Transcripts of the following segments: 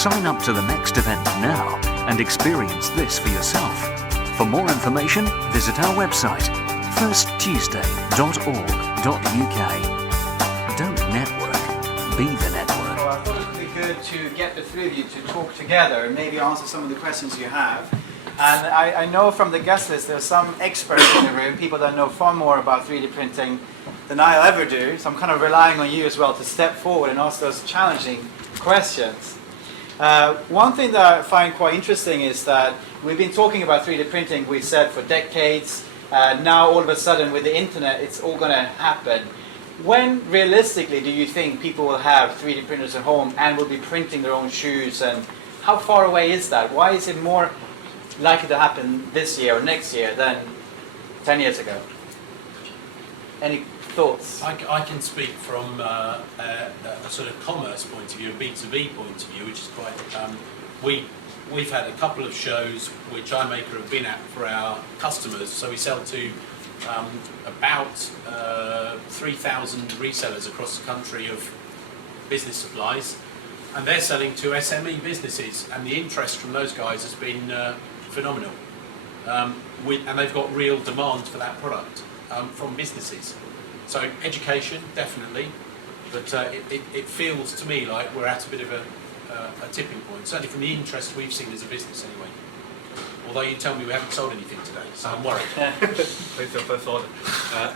Sign up to the next event now and experience this for yourself. For more information, visit our website, firsttuesday.org.uk. Don't network, be the network. Well, I thought it would be good to get the three of you to talk together and maybe answer some of the questions you have. And I know from the guest list there's some experts in the room, people that know far more about 3D printing than I'll ever do. So I'm kind of relying on you as well to step forward and ask those challenging questions. One thing that I find quite interesting is that we've been talking about 3D printing, we said, for decades. Now all of a sudden with the internet it's all going to happen. When realistically do you think people will have 3D printers at home and will be printing their own shoes, and how far away is that? Why is it more likely to happen this year or next year than 10 years ago? Any thoughts? I can speak from a sort of commerce point of view, a B2B point of view, which is quite... We've had a couple of shows which iMaker have been at for our customers, so we sell to about 3,000 resellers across the country of business supplies, and they're selling to SME businesses, and the interest from those guys has been phenomenal, and they've got real demand for that product from businesses. So education, definitely, but it feels to me like we're at a bit of a tipping point, certainly from the interest we've seen as a business anyway. Although you tell me we haven't sold anything today, so I'm worried. Place your first order. I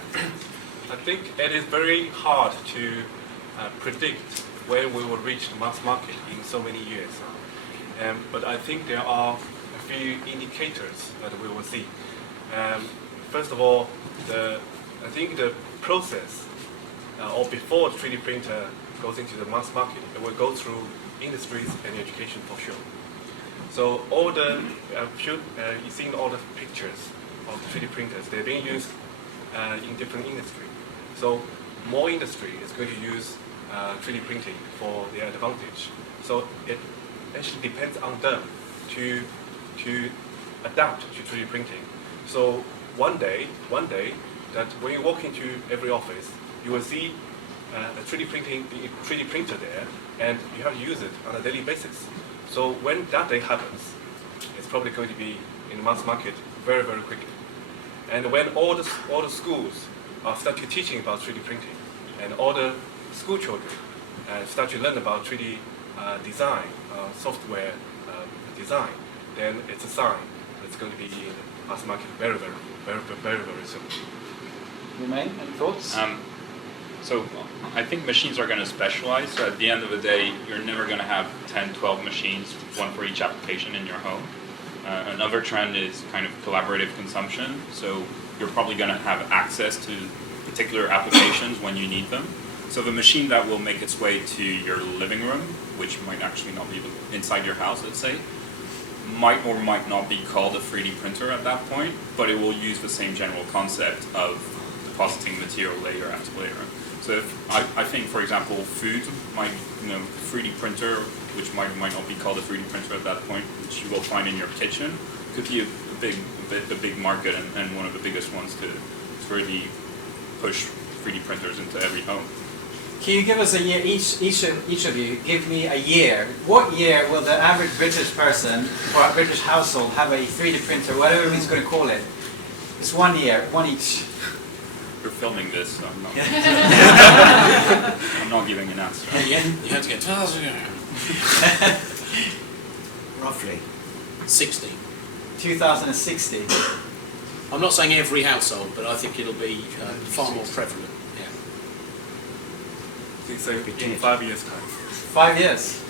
think it is very hard to predict when we will reach the mass market in so many years. But I think there are a few indicators that we will see. First of all, I think the process, or before the 3D printer goes into the mass market, it will go through industries and education for sure. So all the, you've seen all the pictures of the 3D printers, they're being used in different industries. So more industry is going to use 3D printing for their advantage. So it actually depends on them to adapt to 3D printing. So one day, that when you walk into every office, you will see a 3D printer there, and you have to use it on a daily basis. So when that day happens, it's probably going to be in the mass market very, very quickly. And when all the schools start to teaching about 3D printing, and all the school children start to learn about 3D design, software design, then it's a sign that it's going to be in the mass market very, very soon. Romain, any thoughts? So I think machines are going to specialize. So at the end of the day, you're never going to have 10, 12 machines, one for each application in your home. Another trend is kind of collaborative consumption. So you're probably going to have access to particular applications when you need them. So the machine that will make its way to your living room, which might actually not be inside your house, let's say, might or might not be called a 3D printer at that point, but it will use the same general concept of depositing material layer after layer. So if, I think, for example, food might, 3D printer, which might not be called a 3D printer at that point, which you will find in your kitchen, could be a big market and one of the biggest ones to really push 3D printers into every home. Can you give us a year, each of you, give me a year. What year will the average British person or a British household have a 3D printer, whatever he's going to call it? It's 1 year, one each. You're filming this, so I'm not, I'm not giving an answer. You have to get 2000. Roughly. 60. 2060. I'm not saying every household, but I think it'll be far more prevalent. Yeah. It's like in 5 years' time. 5 years.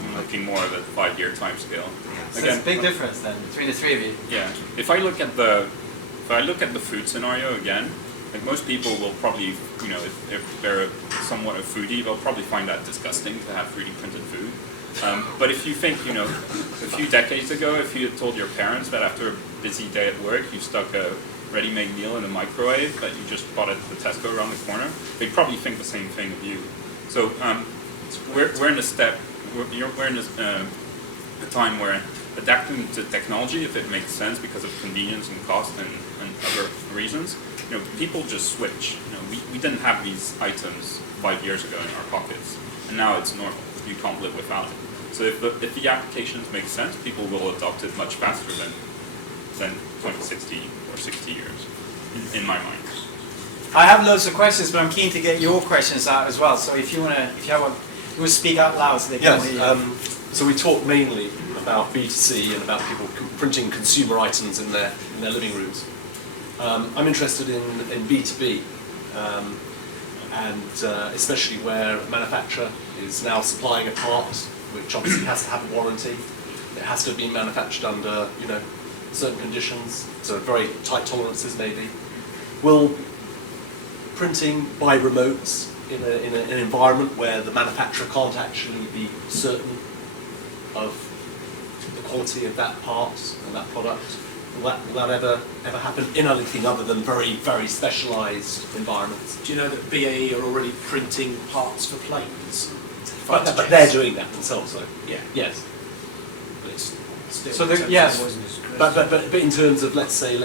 I'm looking more at a 5-year time scale. So it's a big difference then between the three of you. Yeah. If I look at the food scenario again, like most people will probably, if they're somewhat a foodie, they'll probably find that disgusting to have 3D printed food. But if you think, a few decades ago, if you had told your parents that after a busy day at work, you stuck a ready-made meal in a microwave that you just bought at the Tesco around the corner, they'd probably think the same thing of you. So we're in a time where adapting to technology, if it makes sense because of convenience and cost and other reasons, people just switch. We didn't have these items 5 years ago in our pockets, and now it's normal. You can't live without it. So if the applications make sense, people will adopt it much faster than 20, 60 or 60 years, in my mind. I have loads of questions, but I'm keen to get your questions out as well. So if you want to speak out loud so they can hear you. Yes. So we talk mainly about B2C and about people printing consumer items in their living rooms. I'm interested in B2B, and especially where a manufacturer is now supplying a part which obviously has to have a warranty. It has to be manufactured under certain conditions, so very tight tolerances maybe. Will printing by remotes in an environment where the manufacturer can't actually be certain of the quality of that part and that product, will that ever happen in anything other than very, very specialised environments? Do you know that BAE are already printing parts for planes? But they're doing that themselves, though. Yeah. Yes. But it's still So yes. But in terms of let's say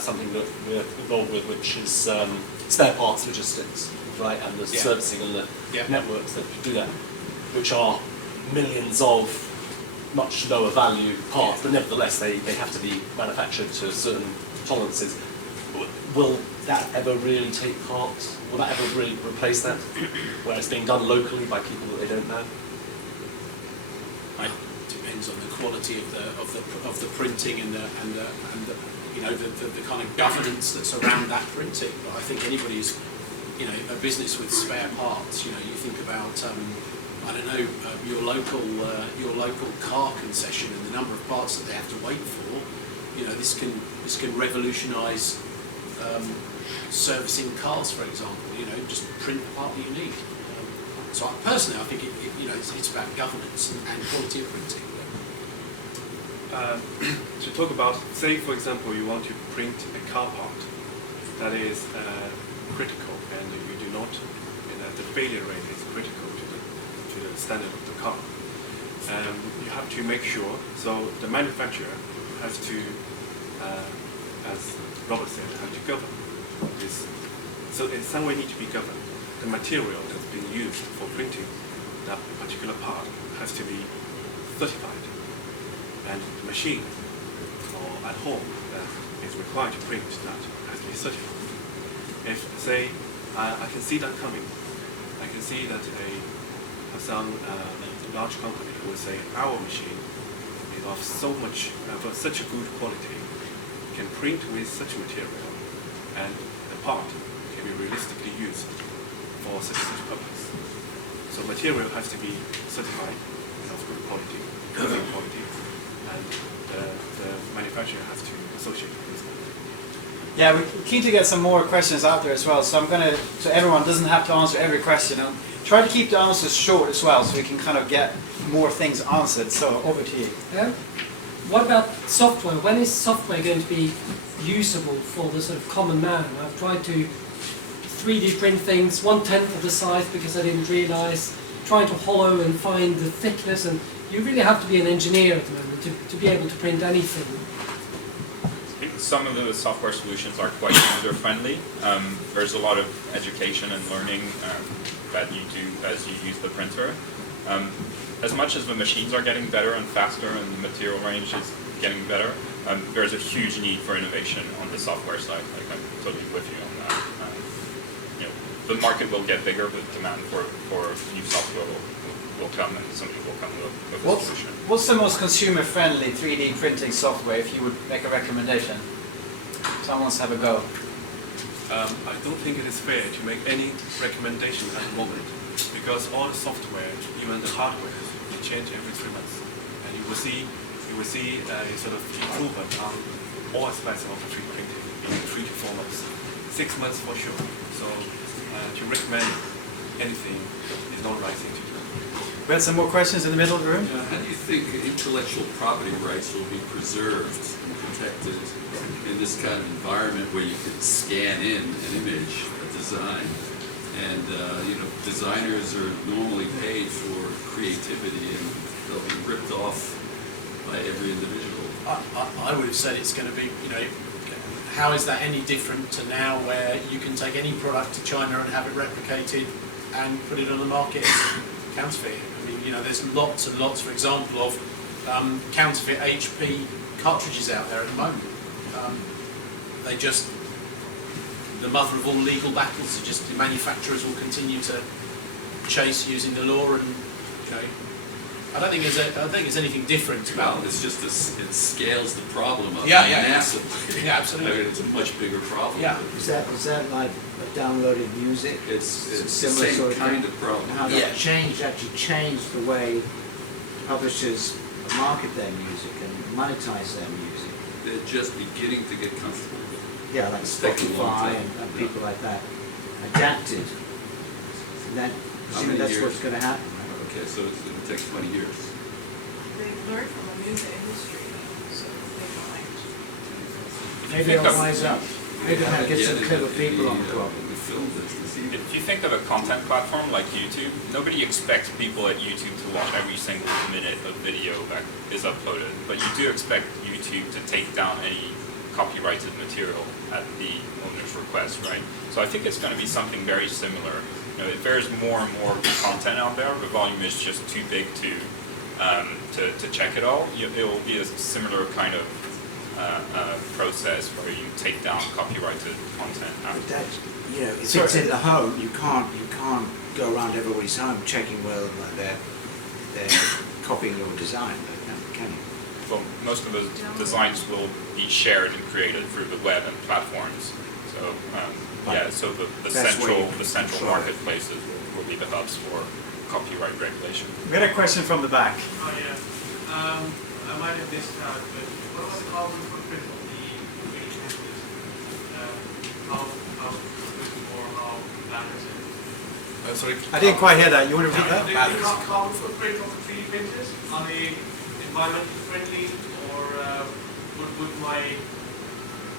something that we're involved with, which is spare parts logistics, right, and the Yeah. servicing and the Yeah. networks that do that, which are millions of much lower value parts, but nevertheless they have to be manufactured to certain tolerances. Will that ever really take part? Will that ever really replace that, where it's being done locally by people that they don't know? Depends on the quality of the printing and the you know the kind of governance that's around that printing. But I think anybody who's a business with spare parts, you think about I don't know your local car concession and the number of parts that they have to wait for. This can revolutionise servicing cars, for example. Just print the part that you need. So personally, I think it's about governance and quality of printing. To talk about, say for example, you want to print a car part that is critical, and you do not, the failure rate is critical to the standard of the car. You have to make sure, so the manufacturer has to, as Robert said, have to govern this. So in some way need to be governed. The material that's being used for printing that particular part has to be certified. And the machine or at home that is required to print that has to be certified. If, say, I can see that coming, I can see that some large company will say our machine is of such a good quality, can print with such material, and the part can be realistically used for such purpose. So material has to be certified and of good quality, good quality, and the manufacturer has to associate with that. Yeah, we're keen to get some more questions out there as well. So so everyone doesn't have to answer every question. I'll try to keep the answers short as well, so we can kind of get more things answered. So over to you. What about software? When is software going to be usable for the sort of common man? I've tried to 3D print things 1/10 of the size because I didn't realise, trying to hollow and find the thickness, and you really have to be an engineer at the moment to be able to print anything. I think some of the software solutions are quite user-friendly. There's a lot of education and learning that you do as you use the printer. As much as the machines are getting better and faster and the material range is getting better, there's a huge need for innovation on the software side. Like, I'm totally with you on that. The market will get bigger, but demand for new software will come, and somebody will come with a solution. What's the most consumer-friendly 3D printing software, if you would make a recommendation? Someone wants to have a go. I don't think it is fair to make any recommendation at the moment, because all the software, even the hardware, they change every 3 months, and you will see a sort of improvement on all aspects of 3D printing in 3 to 4 months, 6 months for sure. So to recommend anything is not the right thing to do. We had some more questions in the middle of the room. How do you think intellectual property rights will be preserved and protected in this kind of environment where you can scan in an image, a design, and designers are normally paid for creativity, and they'll be ripped off by every individual? I would have said it's going to be, how is that any different to now, where you can take any product to China and have it replicated and put it on the market as counterfeit? I mean, You know, there's lots and lots, for example, of counterfeit HP cartridges out there at the moment. They just, the mother of all legal battles, are just the manufacturers will continue to chase using the law, and you know, I don't think there's anything different about Well, it's just it scales the problem up Yeah, yeah, yeah. massively. Yeah, absolutely. I mean, it's a much bigger problem. Yeah. Is that like downloaded music? It's the Similar same sort of kind thing? of problem. How Yeah. that actually changed the way publishers market their music and monetize their music. They're just beginning to get comfortable with it. Yeah, like It's taken a long Spotify time. and people like that adapted. And then, many that's years? what's going to happen, right? Okay, so it'll take 20 years. They've learned from the music industry, so they mind. Maybe think they'll of- wise up. Maybe they'll get some clever people on the club. club. In the film business either. If you think of a content platform like YouTube, nobody expects people at YouTube to watch every single minute of video that is uploaded, but you do expect YouTube to take down any copyrighted material at the owner's request, right? So I think it's going to be something very similar. You know, if there's more and more content out there, the volume is just too big to check it all. It will be a similar kind of process where you take down copyrighted content. But that, if it's in the home, you can't go around everybody's home checking whether they're copying your design, can you? Well, most of those designs will be shared and created through the web and platforms. So so the That's where you central control it. marketplaces will be the hubs for copyright regulation. We got a question from the back. Oh, yeah. I might have missed out, but what was the carbon footprint of the really printers? How good or how bad is it? Sorry. I didn't quite hear that. You want to repeat The that? carbon footprint of the 3D printers, are they environmentally friendly, or would my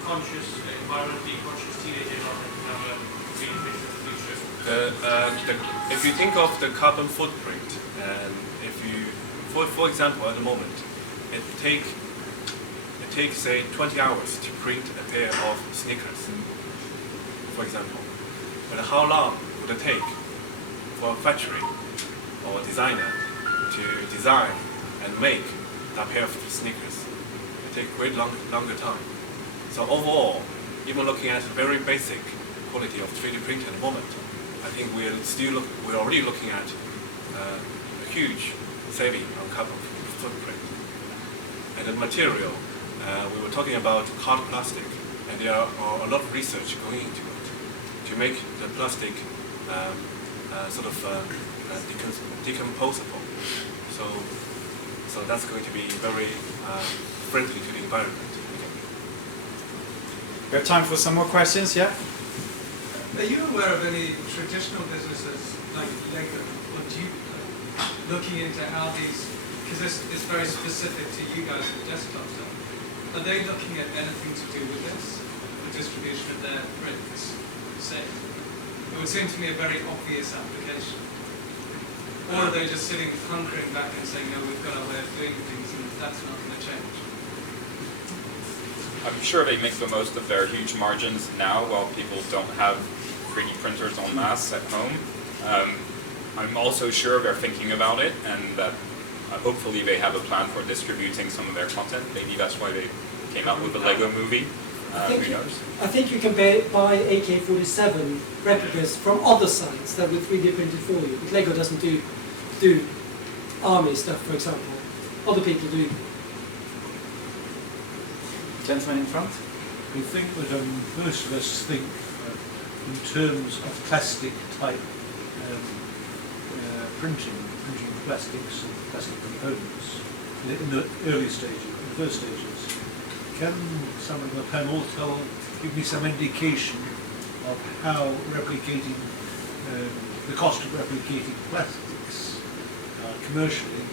environmentally conscious teenager not have a 3D printer in the future? If you think of the carbon footprint, and if you, for example, at the moment, it takes say 20 hours to print a pair of sneakers, for example. But how long would it take for a factory or a designer to design and make that pair of sneakers? It takes longer time. So overall, even looking at very basic quality of 3D printing at the moment, I think we're already looking at a huge saving on carbon footprint. And the material, we were talking about hard plastic, and there are a lot of research going into it to make the plastic decomposable. So that's going to be very friendly to the environment. We have time for some more questions, yeah? Are you aware of any traditional businesses like Lego or Duplo looking into how these, because this is very specific to you guys with desktop stuff, are they looking at anything to do with this, the distribution of their prints, say? It would seem to me a very obvious application. Or are they just sitting hunkering back and saying, no, we've got our way of doing things and that's not going to change? I'm sure they make the most of their huge margins now while people don't have 3D printers en masse at home. I'm also sure they're thinking about it, and that hopefully they have a plan for distributing some of their content. Maybe that's why they came out with the Lego movie. Who knows? I think you can buy AK-47 replicas from other sites that were 3D printed for you. But Lego doesn't do army stuff, for example. Other people do. Gentleman in front. We think that most of us think in terms of plastic type printing plastics and plastic components in the early stages, in the first stages. Can someone in the panel give me some indication of how replicating, the cost of replicating plastics commercially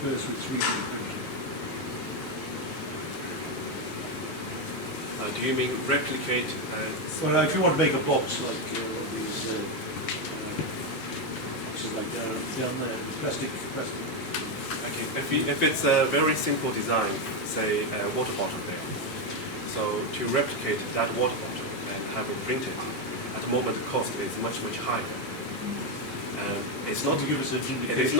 compares with 3D printing? Do you mean replicate? Well, if you want to make a box like these boxes like down there, plastic. Okay. If it's a very simple design, say a water bottle there, so to replicate that water bottle and have it printed, at the moment the cost is much higher. It's not. Can you give us an indication? It is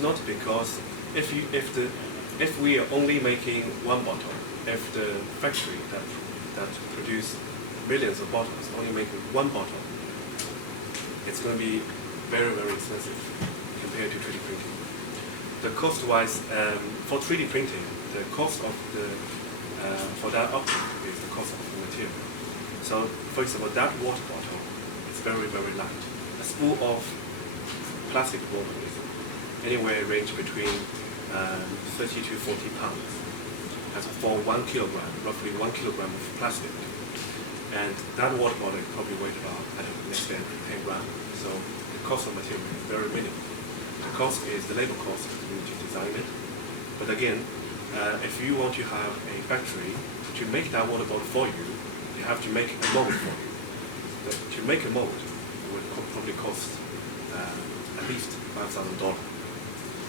not because if we are only making one bottle, if the factory that produce millions of bottles only making one bottle, it's going to be very, very expensive compared to 3D printing. The cost-wise, for 3D printing, the cost of for that object is the cost of the material. So, for example, that water bottle is very, very light. A spool of plastic bottles anywhere range between 30 to 40 pounds. As for 1 kilogram, roughly 1 kilogram of plastic. And that water bottle probably weighs about, I don't know, less than 10 grams. So the cost of material is very minimal. The cost is the labor cost you need to design it. But again, if you want to have a factory to make that water bottle for you, you have to make a mold for you. But to make a mold would probably cost at least $5,000.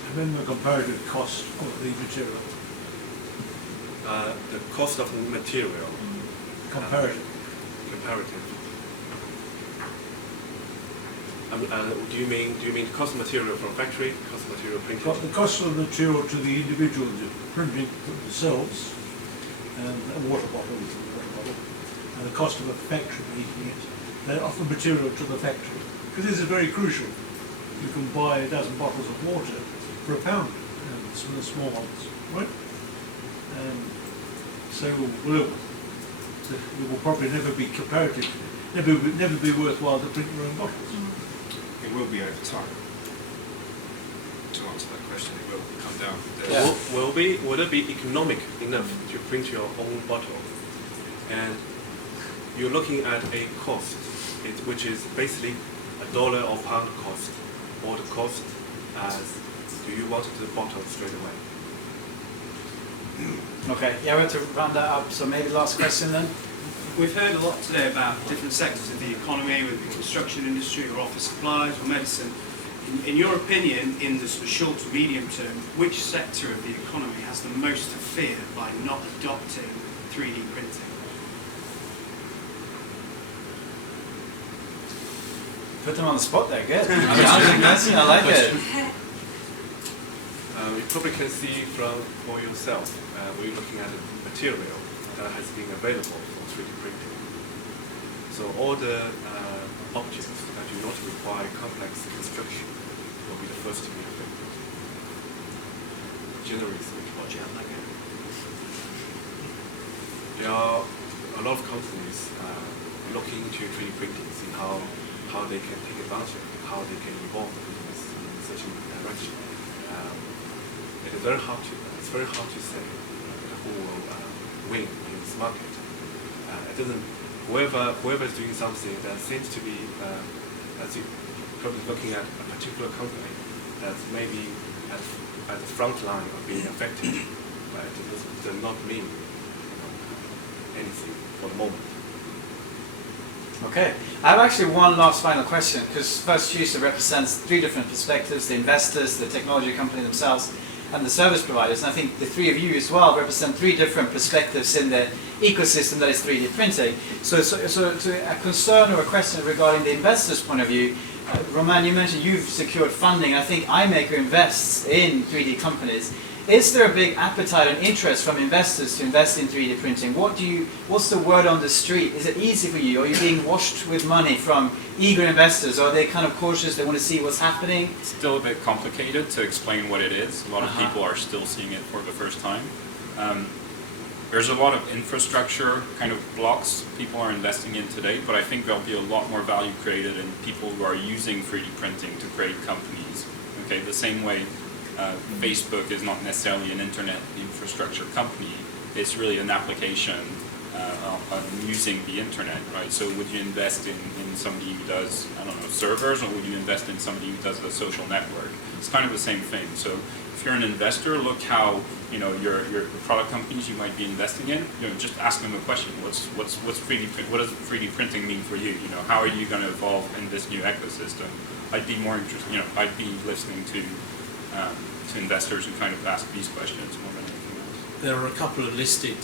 And then the comparative cost of the material. The cost of the material. Comparative. Comparative. Do you mean cost of material from factory, cost of material printing? The cost of the material to the individual printing themselves, and a water bottle, and the cost of a factory making it. They offer material to the factory because this is very crucial. You can buy a dozen bottles of water for £1, and some of the small ones, right? So it will probably never be comparative, never be worthwhile to print your own bottles. It will be over time. To answer that question, it will come down. Will it be economic enough to print your own bottle? And you're looking at a cost, which is basically $1 or pound cost, or the cost as do you want the bottle straight away? Okay, yeah, we have to round that up. So maybe last question then. We've heard a lot today about different sectors of the economy, with the construction industry or office supplies or medicine. In your opinion, in the sort of short to medium term, which sector of the economy has the most to fear by not adopting 3D printing? Put them on the spot there, good. I like it. You probably can see for yourself, we're looking at a material that has been available for 3D printing. So all the objects that do not require complex construction will be the first to be affected. Generally speaking. There are a lot of companies looking to 3D printing, see how they can take advantage, how they can evolve the business in such a direction. It's very hard to say who will win in this market. It doesn't. Whoever is doing something that seems to be, as you probably looking at a particular company that's maybe at the front line of being affected, but it does not mean anything for the moment. Okay, I have actually one last final question, because First Choose represents three different perspectives: the investors, the technology company themselves, and the service providers. And I think the three of you as well represent three different perspectives in the ecosystem that is 3D printing. So to a concern or a question regarding the investor's point of view, Roman, you mentioned you've secured funding. I think iMaker invests in 3D companies. Is there a big appetite and interest from investors to invest in 3D printing? What's the word on the street? Is it easy for you? Are you being washed with money from eager investors? Are they kind of cautious? They want to see what's happening? It's still a bit complicated to explain what it is. A lot of people are still seeing it for the first time. There's a lot of infrastructure kind of blocks people are investing in today, but I think there'll be a lot more value created in people who are using 3D printing to create companies. Okay, the same way Facebook is not necessarily an internet infrastructure company, it's really an application on using the internet, right? So would you invest in somebody who does, I don't know, servers, or would you invest in somebody who does a social network? It's kind of the same thing. So if you're an investor, look how, you know, your product companies you might be investing in, you know, just ask them a question. What does 3D printing mean for you? You know, how are you going to evolve in this new ecosystem? I'd be more interested, you know, I'd be listening to investors who kind of ask these questions more than anything else. There are a couple of listed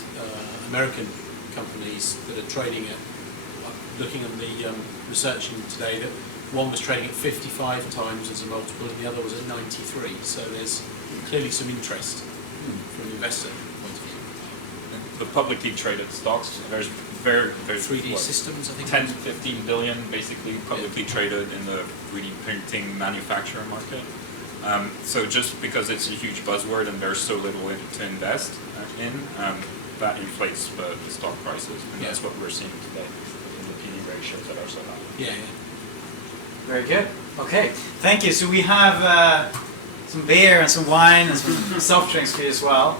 American companies that are trading at, looking at the researching today, that one was trading at 55 times as a multiple and the other was at 93. So there's clearly some interest from an investor point of view. The publicly traded stocks, there's very 3D systems, I think. 10 to 15 billion basically publicly traded in the 3D printing manufacturer market. So just because it's a huge buzzword and there's so little to invest in, that inflates the stock prices, and that's what we're seeing today in the PE ratios that are so high. Yeah. Very good. Okay, thank you. So we have some beer and some wine and some soft drinks for you as well.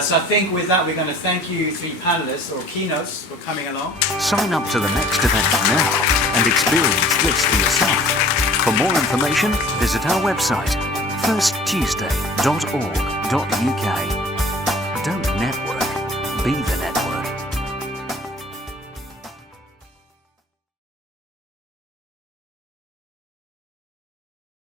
So I think with that we're going to thank you three panelists or keynotes for coming along. Sign up to the next event now and experience this for yourself. For more information, visit our website, firsttuesday.org.uk. Don't network, be the